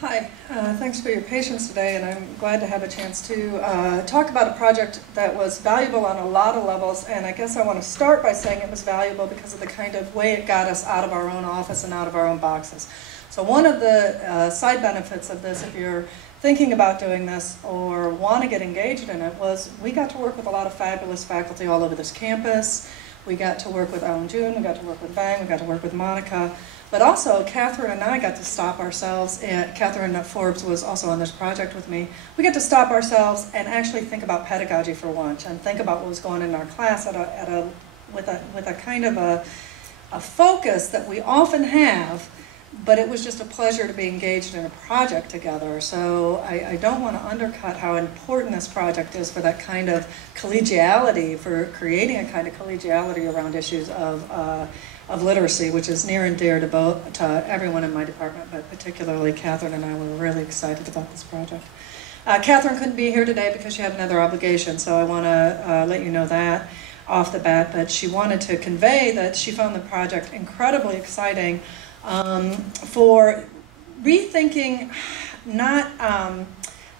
Hi, thanks for your patience today, and I'm glad to have a chance to talk about a project that was valuable on a lot of levels. And I guess I want to start by saying it was valuable because of the kind of way it got us out of our own office and out of our own boxes. So one of the side benefits of this, if you're thinking about doing this or want to get engaged in it, was we got to work with a lot of fabulous faculty all over this campus. We got to work with Alan June, we got to work with Vang, we got to work with Monica. But also, Catherine and I got to stop ourselves, and Catherine Forbes was also on this project with me. We got to stop ourselves and actually think about pedagogy for once, and think about what was going on in our class with a kind of a focus that we often have, but it was just a pleasure to be engaged in a project together. So I don't want to undercut how important this project is for that kind of collegiality, for creating a kind of collegiality around issues of literacy, which is near and dear to everyone in my department, but particularly Catherine and I were really excited about this project. Catherine couldn't be here today because she had another obligation, so I want to let you know that off the bat, but she wanted to convey that she found the project incredibly exciting for rethinking not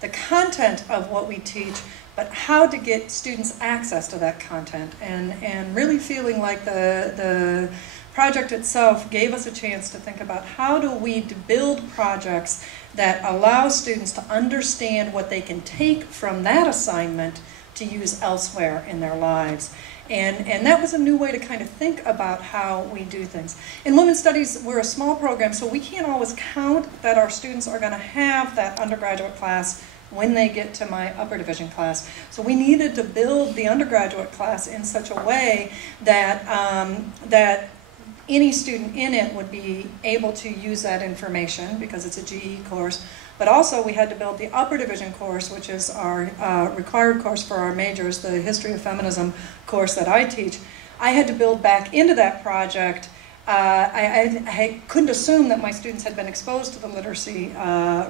the content of what we teach, but how to get students access to that content, and really feeling like the project itself gave us a chance to think about how do we build projects that allow students to understand what they can take from that assignment to use elsewhere in their lives. And that was a new way to kind of think about how we do things. In Women's Studies, we're a small program, so we can't always count that our students are going to have that undergraduate class when they get to my upper division class. So we needed to build the undergraduate class in such a way that, that any student in it would be able to use that information because it's a GE course. But also we had to build the upper division course, which is our required course for our majors, the History of Feminism course that I teach. I had to build back into that project. I couldn't assume that my students had been exposed to the literacy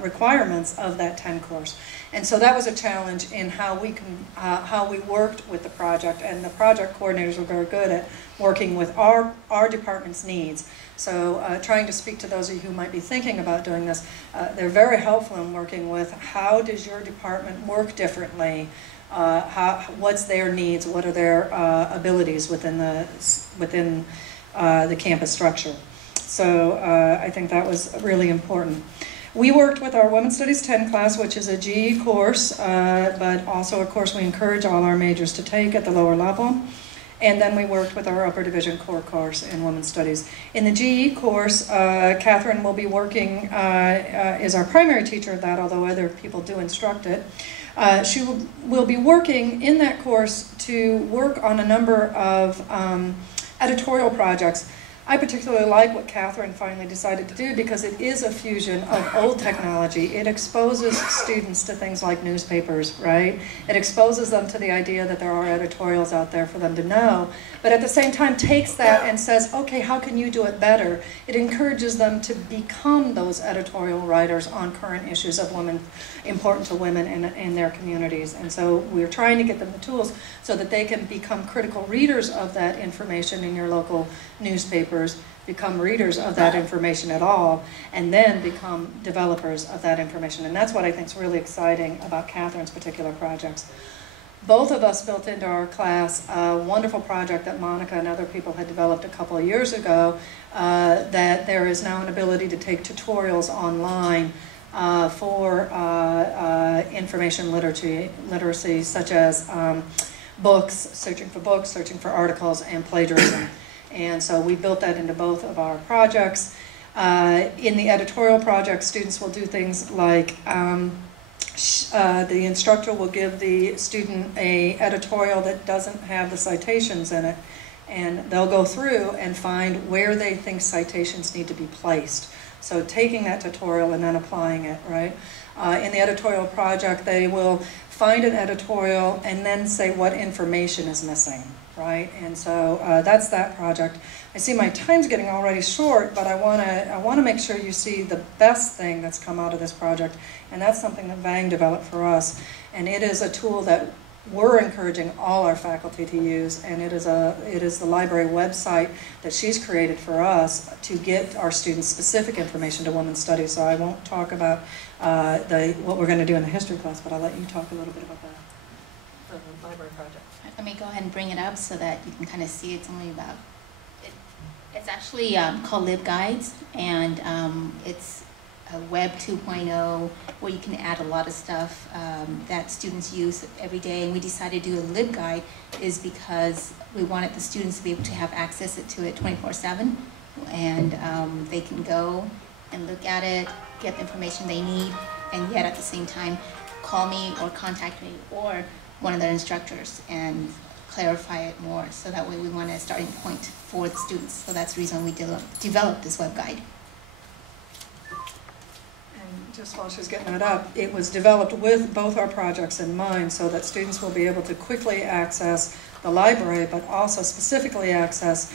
requirements of that 10 course. And so that was a challenge in how we worked with the project, and the project coordinators were very good at working with our department's needs. So trying to speak to those of you who might be thinking about doing this, they're very helpful in working with how does your department work differently, what's their needs, what are their abilities within the campus structure. So I think that was really important. We worked with our Women's Studies 10 class, which is a GE course, but also a course we encourage all our majors to take at the lower level. And then we worked with our upper division core course in Women's Studies. In the GE course, Catherine will be working, is our primary teacher of that, although other people do instruct it. She will be working in that course to work on a number of editorial projects. I particularly like what Catherine finally decided to do because it is a fusion of old technology. It exposes students to things like newspapers, right? It exposes them to the idea that there are editorials out there for them to know, but at the same time takes that and says, okay, how can you do it better? It encourages them to become those editorial writers on current issues of women, important to women in their communities. And so we're trying to get them the tools so that they can become critical readers of that information in your local newspapers, become readers of that information at all, and then become developers of that information. And that's what I think is really exciting about Catherine's particular projects. Both of us built into our class a wonderful project that Monica and other people had developed a couple of years ago, that there is now an ability to take tutorials online for information literacy, such as books, searching for articles, and plagiarism. And so we built that into both of our projects. In the editorial project, students will do things like the instructor will give the student an editorial that doesn't have the citations in it, and they'll go through and find where they think citations need to be placed. So taking that tutorial and then applying it, right? In the editorial project, they will find an editorial and then say what information is missing, right? And so that's that project. I see my time's getting already short, but I want to make sure you see the best thing that's come out of this project, and that's something that Vang developed for us. And it is a tool that we're encouraging all our faculty to use, and it is the library website that she's created for us to get our students specific information to women's studies. So I won't talk about what we're going to do in the history class, but I'll let you talk a little bit about the library project. Let me go ahead and bring it up so that you can kind of see it's only about, it's actually called LibGuides, and it's a Web 2.0 where you can add a lot of stuff that students use every day. And we decided to do a LibGuide is because we wanted the students to be able to have access to it 24/7, and they can go and look at it, get the information they need, and yet at the same time call me or contact me or one of their instructors and clarify it more. So that way we want a starting point for the students. So that's the reason we developed this web guide. And just while she's getting that up, it was developed with both our projects in mind so that students will be able to quickly access the library, but also specifically access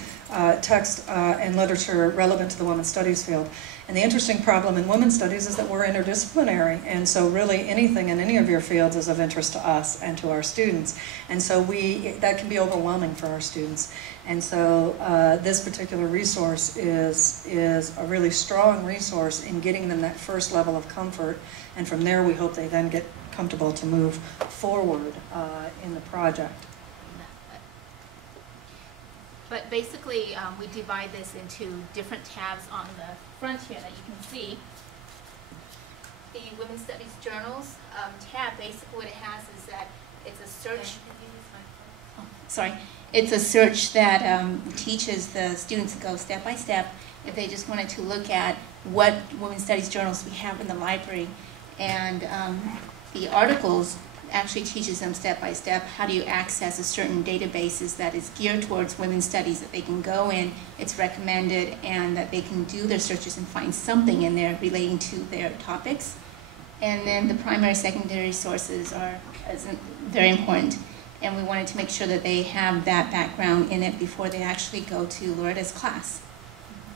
text and literature relevant to the women's studies field. And the interesting problem in women's studies is that we're interdisciplinary, and so really anything in any of your fields is of interest to us and to our students. And so that can be overwhelming for our students. And so this particular resource is a really strong resource in getting them that first level of comfort, and from there we hope they then get comfortable to move forward in the project. But basically, we divide this into different tabs on the front here that you can see. The Women's Studies Journals tab, basically what it has is that it's a search. Sorry, it's a search that teaches the students to go step by step if they just wanted to look at what Women's Studies journals we have in the library. And the articles actually teaches them step by step how do you access a certain databases that is geared towards women's studies that they can go in, it's recommended, and that they can do their searches and find something in there relating to their topics. And then the primary, secondary sources are very important, and we wanted to make sure that they have that background in it before they actually go to Loretta's class.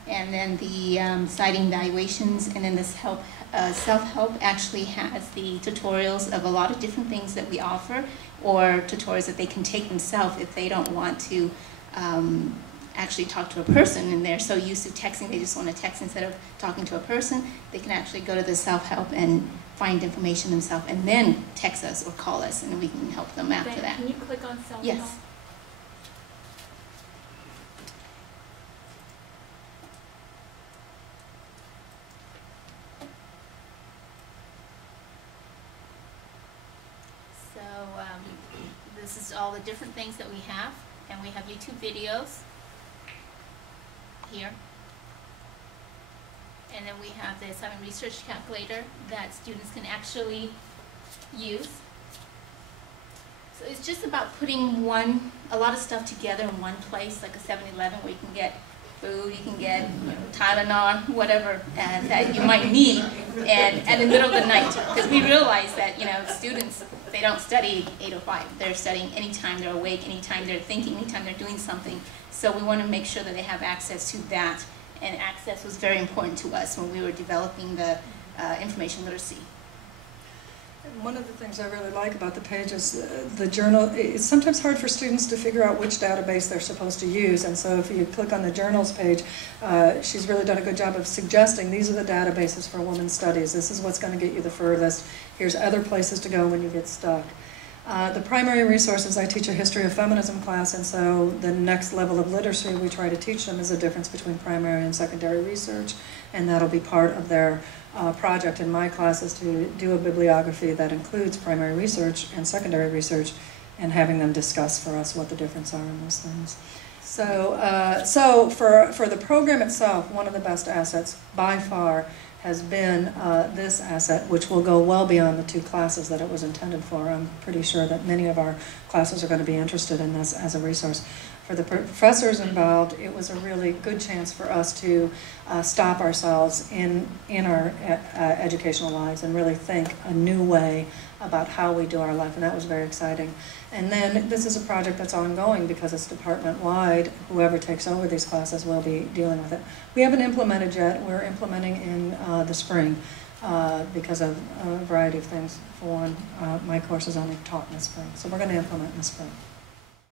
And then the citing evaluations, and then this self-help actually has the tutorials of a lot of different things that we offer, or tutorials that they can take themselves if they don't want to actually talk to a person and they're so used to texting, they just want to text instead of talking to a person. They can actually go to the self-help and find information themselves and then text us or call us, and we can help them after that. Can you click on self-help? Yes. This is all the different things that we have, and we have YouTube videos here. And then we have the assignment research calculator that students can actually use. So it's just about putting a lot of stuff together in one place, like a 7-Eleven where you can get food, you can get Tylenol, whatever that you might need, and in the middle of the night, because we realize that students, they don't study 8 or 5. They're studying anytime they're awake, anytime they're thinking, anytime they're doing something. So we want to make sure that they have access to that, and access was very important to us when we were developing the information literacy. One of the things I really like about the page is the journal. It's sometimes hard for students to figure out which database they're supposed to use, and so if you click on the journals page, she's really done a good job of suggesting these are the databases for women's studies. This is what's going to get you the furthest. Here's other places to go when you get stuck. The primary resources, I teach a history of feminism class, and so the next level of literacy we try to teach them is the difference between primary and secondary research, and that'll be part of their project in my class, is to do a bibliography that includes primary research and secondary research, and having them discuss for us what the difference are in those things. So for the program itself, one of the best assets by far has been this asset, which will go well beyond the 2 classes that it was intended for. I'm pretty sure that many of our classes are going to be interested in this as a resource. For the professors involved, it was a really good chance for us to stop ourselves in our educational lives and really think a new way about how we do our life, and that was very exciting. And then this is a project that's ongoing because it's department-wide. Whoever takes over these classes will be dealing with it. We haven't implemented yet. We're implementing in the spring. because of a variety of things. For one, my course is only taught in the spring, so we're going to implement in the spring.